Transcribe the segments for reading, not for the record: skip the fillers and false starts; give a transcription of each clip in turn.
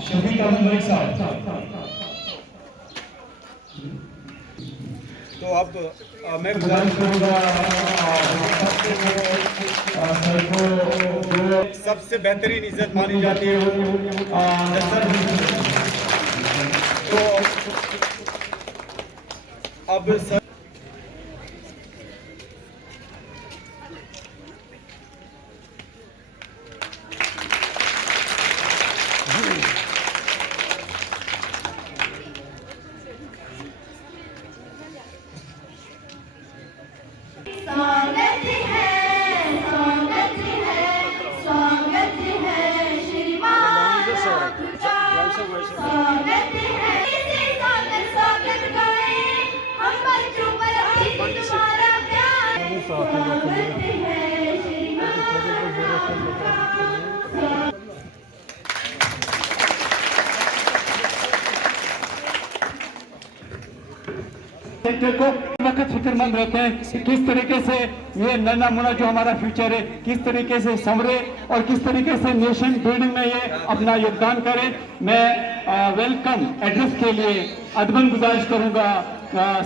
शफीक अहमद मलिक साहब। तो अब मैं गुजारिश करूँगा सबसे बेहतरीन इज्जत मानी जाती है तो अब सर सेक्टर को वक्त फिक्रमंद रखें कि किस तरीके से ये नन्हा मुन्ना जो हमारा फ्यूचर है किस तरीके से संवरे और किस तरीके से नेशन बिल्डिंग में ये अपना योगदान करें। मैं वेलकम एड्रेस के लिए अदबन गुजारिश करूंगा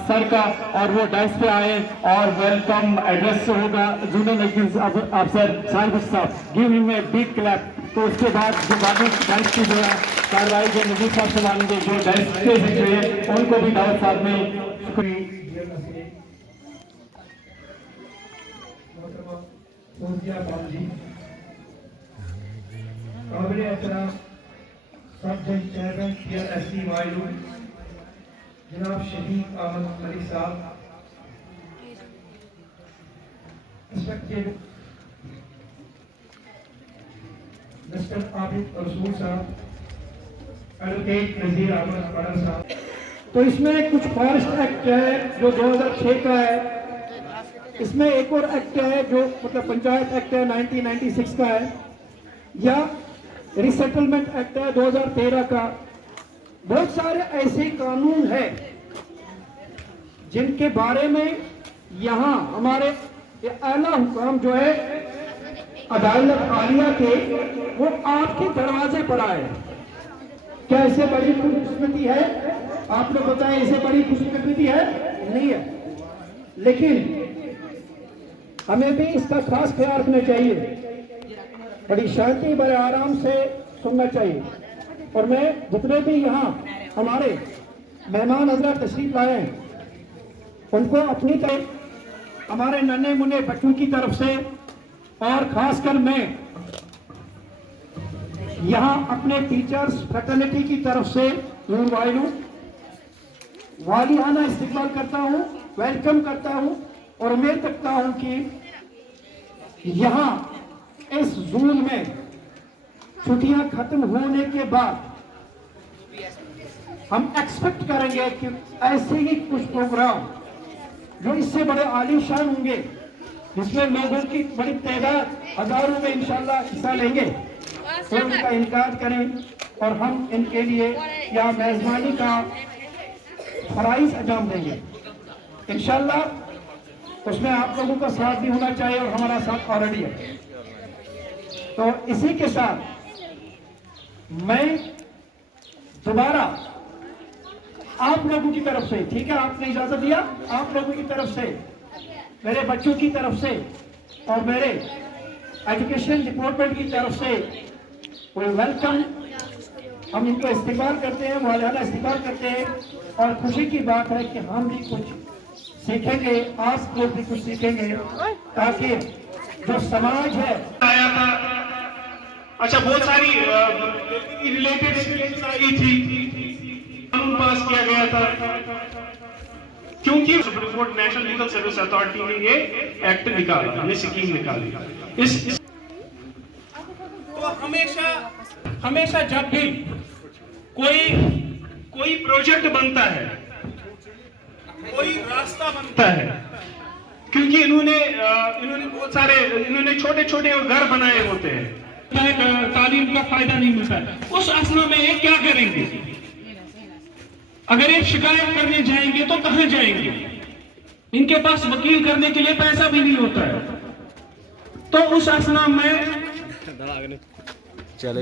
सर का और वो डाइस पे आए और वेलकम एड्रेस होगा जूनियर अफसर साहिब साहब, give him a big clap. तो उसके बाद जो बाकी डाइस की जो है कार्रवाई जो नजीर साहब से मानेंगे जो डाइस के सेक्रेटरी है उनको भी दावत साहब में सब जज चेयरमैन PRSC वायलू जनाब शफीक अहमद मलिक साहब, रिस्पेक्टेड मिस्टर आबिद रसूल साहब, एडवोकेट नजीर अहमद पड़ा साहब। तो इसमें कुछ फॉरेस्ट एक्ट है जो 2006 का है, इसमें एक और एक्ट है जो मतलब पंचायत एक्ट है 1996 का है, या रिसेटलमेंट एक्ट है 2013 का। बहुत सारे ऐसे कानून हैं जिनके बारे में यहाँ हमारे आला हुकाम जो है अदालत आलिया के वो आपके दरवाजे पर आए। क्या इससे बड़ी खुशकिस्मती है? आप लोग बताएं, इससे बड़ी खुशकिस्मती है? नहीं है। लेकिन हमें भी इसका खास ख्याल रखना चाहिए, बड़ी शांति बड़े आराम से सुनना चाहिए। और मैं जितने भी यहाँ हमारे मेहमान हजरात तशरीफ लाए हैं उनको अपनी तरफ हमारे नन्हे मुन्ने बच्चों की तरफ से और खासकर मैं यहाँ अपने टीचर्स फ्रेटर्निटी की तरफ से वालियाना इस्तेमाल करता हूँ, वेलकम करता हूँ और उम्मीद करता हूँ कि यहाँ इस जून में छुट्टियां खत्म होने के बाद हम एक्सपेक्ट करेंगे कि ऐसे ही कुछ प्रोग्राम जो इससे बड़े आलीशान होंगे जिसमें लोगों की बड़ी तादाद हजारों में इंशाल्लाह हिस्सा लेंगे, तो उनका इनकार करें और हम इनके लिए या मेजबानी का फराइज अंजाम देंगे इंशाल्लाह। उसमें आप लोगों का साथ भी होना चाहिए और हमारा साथ ऑलरेडी है। तो इसी के साथ मैं दोबारा आप लोगों की तरफ से, ठीक है, आपने इजाजत दिया, आप लोगों की तरफ से, मेरे बच्चों की तरफ से और मेरे एजुकेशन डिपार्टमेंट की तरफ से वेलकम, हम इनको इस्तेमाल करते हैं, मौलाना इस्तेमाल करते हैं। और खुशी की बात है कि हम भी कुछ सीखेंगे, आप लोग भी कुछ सीखेंगे, ताकि जो समाज है आया था। अच्छा, बहुत सारी रिलेटेड आई थी, कानून पास किया गया था क्योंकि supreme court national legal service authority ने ये एक्ट निकाला, ये स्कीम निकाली। इस तो हमेशा जब भी कोई प्रोजेक्ट बनता है, कोई रास्ता बनता है, क्योंकि इन्होंने बहुत सारे छोटे छोटे घर बनाए होते हैं, तालीम का फायदा नहीं मिलता है। उस असना में ये क्या करेंगे? अगर ये शिकायत करने जाएंगे तो कहां जाएंगे? इनके पास वकील करने के लिए पैसा भी नहीं होता है। तो उस असना में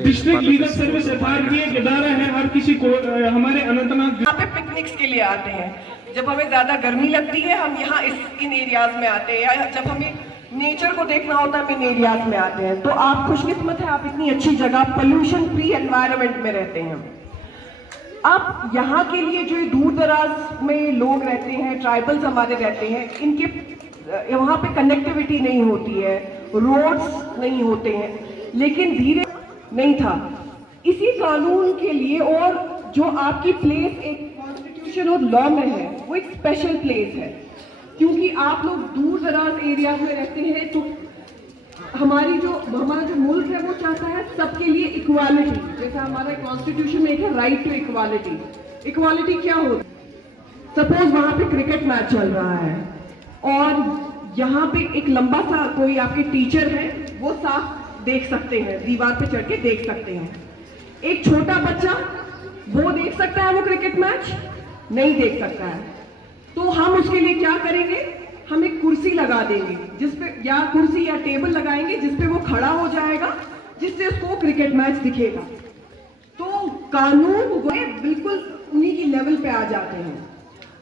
डिस्ट्रिक्ट लीगल सर्विस अथॉरिटी एक इदारा है, हर किसी को हमारे अनंतनाग यहाँ पे पिकनिक्स के लिए आते हैं। जब हमें ज्यादा गर्मी लगती है हम यहाँ इन एरियाज में आते हैं, या जब हमें नेचर को देखना होता है हम इन एरियाज में आते हैं। तो आप खुशकिस्मत है, आप इतनी अच्छी जगह पोल्यूशन फ्री एनवायरनमेंट में रहते हैं। आप यहाँ के लिए जो दूर दराज में लोग रहते हैं, ट्राइबल्स हमारे रहते हैं, इनके वहाँ पे कनेक्टिविटी नहीं होती है, रोड्स नहीं होते हैं, लेकिन धीरे नहीं था। इसी कानून के लिए, और जो आपकी प्लेस एक कॉन्स्टिट्यूशन और लॉ में है, वो एक स्पेशल प्लेस है, क्योंकि आप लोग दूर दराज एरिया में रहते हैं। तो हमारा जो मुल्क है वो चाहता है सबके लिए इक्वालिटी। जैसा हमारा कॉन्स्टिट्यूशन में एक है राइट टू इक्वालिटी। इक्वालिटी क्या होती है? सपोज वहां पे क्रिकेट मैच चल रहा है और यहाँ पे एक लंबा सा कोई आपके टीचर है, वो साफ देख सकते हैं, दीवार पे चढ़ के देख सकते हैं। एक छोटा बच्चा वो देख सकता है वो क्रिकेट मैच? नहीं देख सकता है। तो हम उसके लिए क्या करेंगे? हम एक कुर्सी लगा देंगे जिसपे, या कुर्सी या टेबल लगाएंगे जिसपे वो खड़ा हो जाएगा, जिससे उसको क्रिकेट मैच दिखेगा। तो कानून वो बिल्कुल उन्हीं की लेवल पे आ जाते हैं।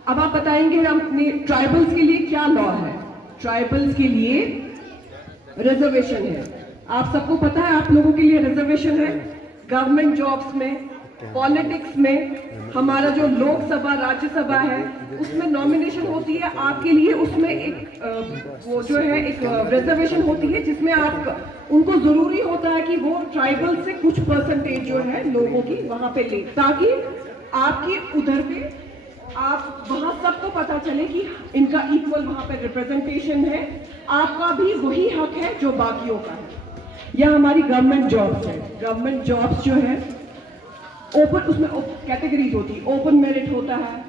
अब आप बताएंगे हम अपने ट्राइबल्स के लिए क्या लॉ है? ट्राइबल्स के लिए रिजर्वेशन है। आप सबको पता है आप लोगों के लिए रिजर्वेशन है। गवर्नमेंट जॉब्स में, पॉलिटिक्स में, हमारा जो लोकसभा राज्यसभा है उसमें नॉमिनेशन होती है आपके लिए, उसमें एक वो जो है एक रिजर्वेशन होती है जिसमें आप उनको जरूरी होता है कि वो ट्राइबल से कुछ परसेंटेज जो है लोगों की वहां पे ले, ताकि आपके उधर पे आप वहां सबको पता चले कि इनका इक्वल वहां पे रिप्रेजेंटेशन है, आपका भी वही हक है जो बाकियों का है। यह हमारी गवर्नमेंट जॉब्स है। गवर्नमेंट जॉब्स जो है ओपन, उसमें कैटेगरीज होती है। ओपन मेरिट होता है,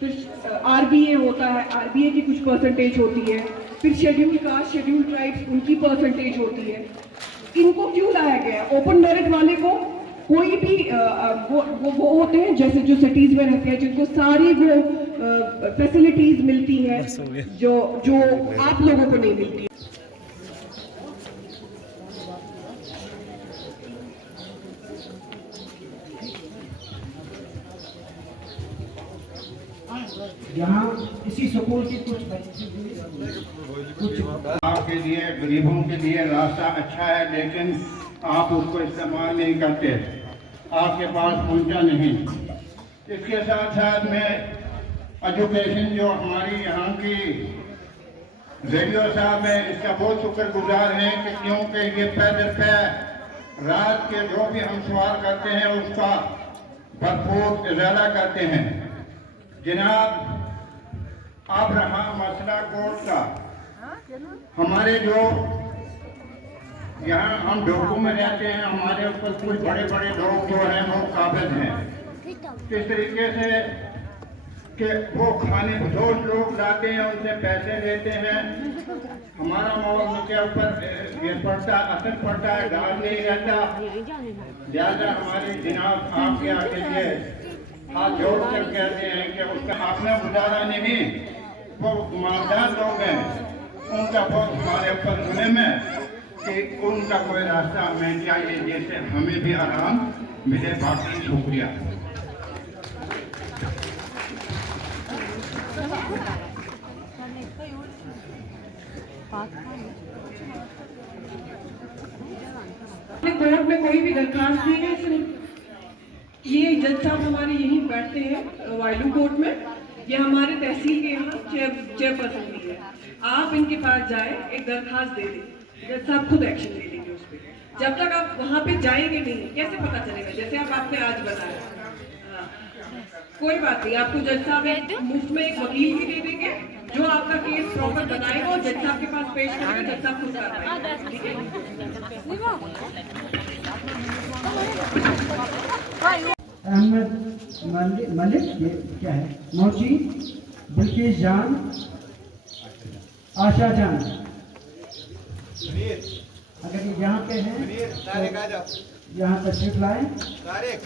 फिर आरबीए होता है, आरबीए की कुछ परसेंटेज होती है, फिर शेड्यूल कास्ट, शेड्यूल ट्राइब्स, उनकी परसेंटेज होती है। इनको क्यों लाया गया? ओपन मेरिट वाले को कोई भी वो होते हैं जैसे जो सिटीज में रहते हैं, जिनको सारी वो फैसिलिटीज मिलती हैं जो आप लोगों को नहीं मिलती। यहाँ इसी स्कूल की कुछ आपके लिए, गरीबों के लिए रास्ता अच्छा है, लेकिन आप उसको इस्तेमाल नहीं करते, आपके पास पहुंचा नहीं। इसके साथ साथ में एजुकेशन जो हमारी यहाँ की रेडियो साहब है, इसका बहुत शुक्रगुजार है कि क्योंकि ये पैदल पे रात के जो भी हम सवाल करते हैं उसका भरपूर इजाला करते हैं। जनाब, अब रहा मसला कोर्ट का, हमारे जो यहाँ हम डोकू में रहते हैं, हमारे ऊपर कुछ बड़े बड़े लोग जो हैं वो काबिज हैं, किस तरीके से कि वो खाने दोस्त लोग लाते हैं, उनसे पैसे लेते हैं, हमारा माहौल उनके ऊपर ये पड़ता, असर पड़ता है, डाल नहीं रहता। लिहाजा हमारे जनाब आपके आगे लिए हाथ जोड़ कर कहते हैं कि उसका अपना गुजारा नहीं, वो ईमानदार लोग हैं, उनका बहुत हमारे ऊपर जुल्म है कि उनका कोई रास्ता हमें चाहिए जिससे हमें भी आराम मिले। बाकी शुक्रिया। कोर्ट में कोई भी दरखास्त नहीं है, सिर्फ ये जज साहब हमारे यहीं बैठते हैं वायलू कोर्ट में, ये हमारे तहसील के यहाँ चेयरपर्सन भी है। आप इनके पास जाए, एक दरखास्त दे दें, जज साहब खुद एक्शन ले लेंगे उस पर। जब तक आप वहाँ पे जाएंगे नहीं, कैसे पता चलेगा? जैसे आपने आज बताया, कोई बात नहीं, आपको जज साहब मुफ्त में एक वकील भी दे देंगे जो आपका केस प्रॉपर बनाएगा और जज साहब के पास पेश करेगा, जज साहब खुद करवाएंगे, ठीक है? अहमद मलिक, ये क्या है? मोची, बिल्किस जान, आशा जान, अगर ये यहाँ पे हैं तारिक आ जाओ, तो यहाँ तशरीफ लाएं। तारिक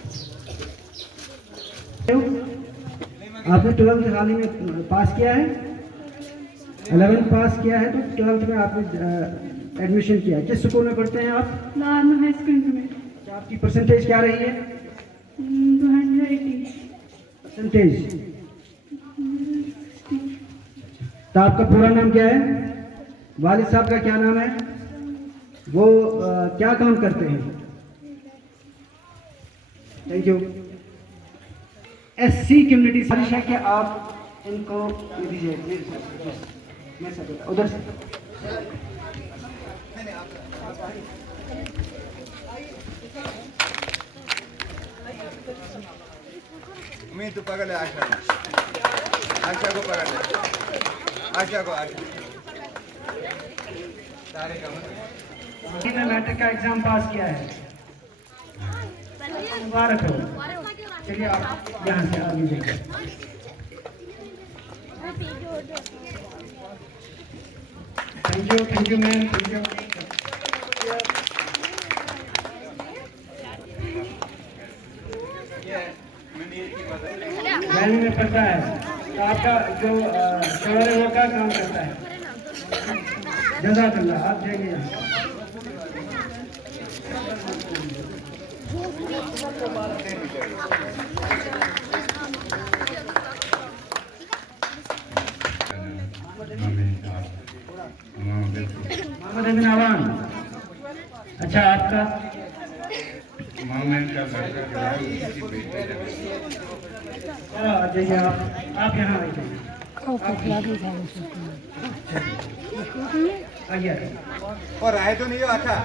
आपने 12th हाल ही में पास किया है, 11th पास किया है, तो 12th में आपने एडमिशन किया है। किस स्कूल में पढ़ते हैं आप? नार्मल हाई स्कूल में क्या आपकी परसेंटेज क्या रही है? 280। परसेंटेज। तो आपका पूरा नाम क्या है? वालिद साहब का क्या नाम है? वो क्या काम करते हैं? Thank you. एससी कम्युनिटी साजिश है कि आप इनको ये दीजिए, मेरे साथ उधर से। उम्मीद तो पकड़ ले, आशा को पकड़ ले, आशा को तारिक ने मैट्रिक का एग्जाम पास किया है, मुबारक हो। चलिए आप यहाँ से आगे जाइए। Thank you ma'am, thank you. मैंने में पता है तो आपका जो शोर है वो क्या काम करता है? जज़ाकल्लाह, आप जाइए यहाँ। मोहम्मद बिन अवान। अच्छा, आपका? मामेन का लड़का जो है उसकी बेटी है। आ जाइए आप यहाँ आइए। आइए। और आए तो नहीं हो, अच्छा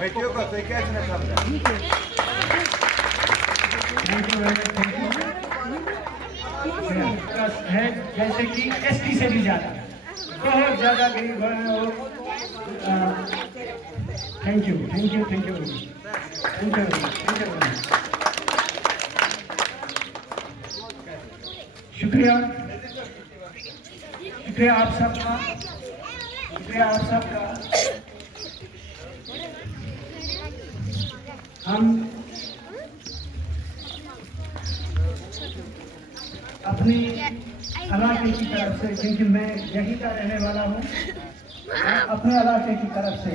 बेटियों को तो क्या है जैसे कि एसटी से भी ज्यादा, बहुत ज्यादा गरीब है वो। Thank you, thank you, thank you, thank you, thank you. शुक्रिया, शुक्रिया आप सबका, शुक्रिया आप सबका। हम अपनी इलाके की तरफ से, क्योंकि मैं यहीं का रहने वाला हूँ, अपने इलाके की तरफ से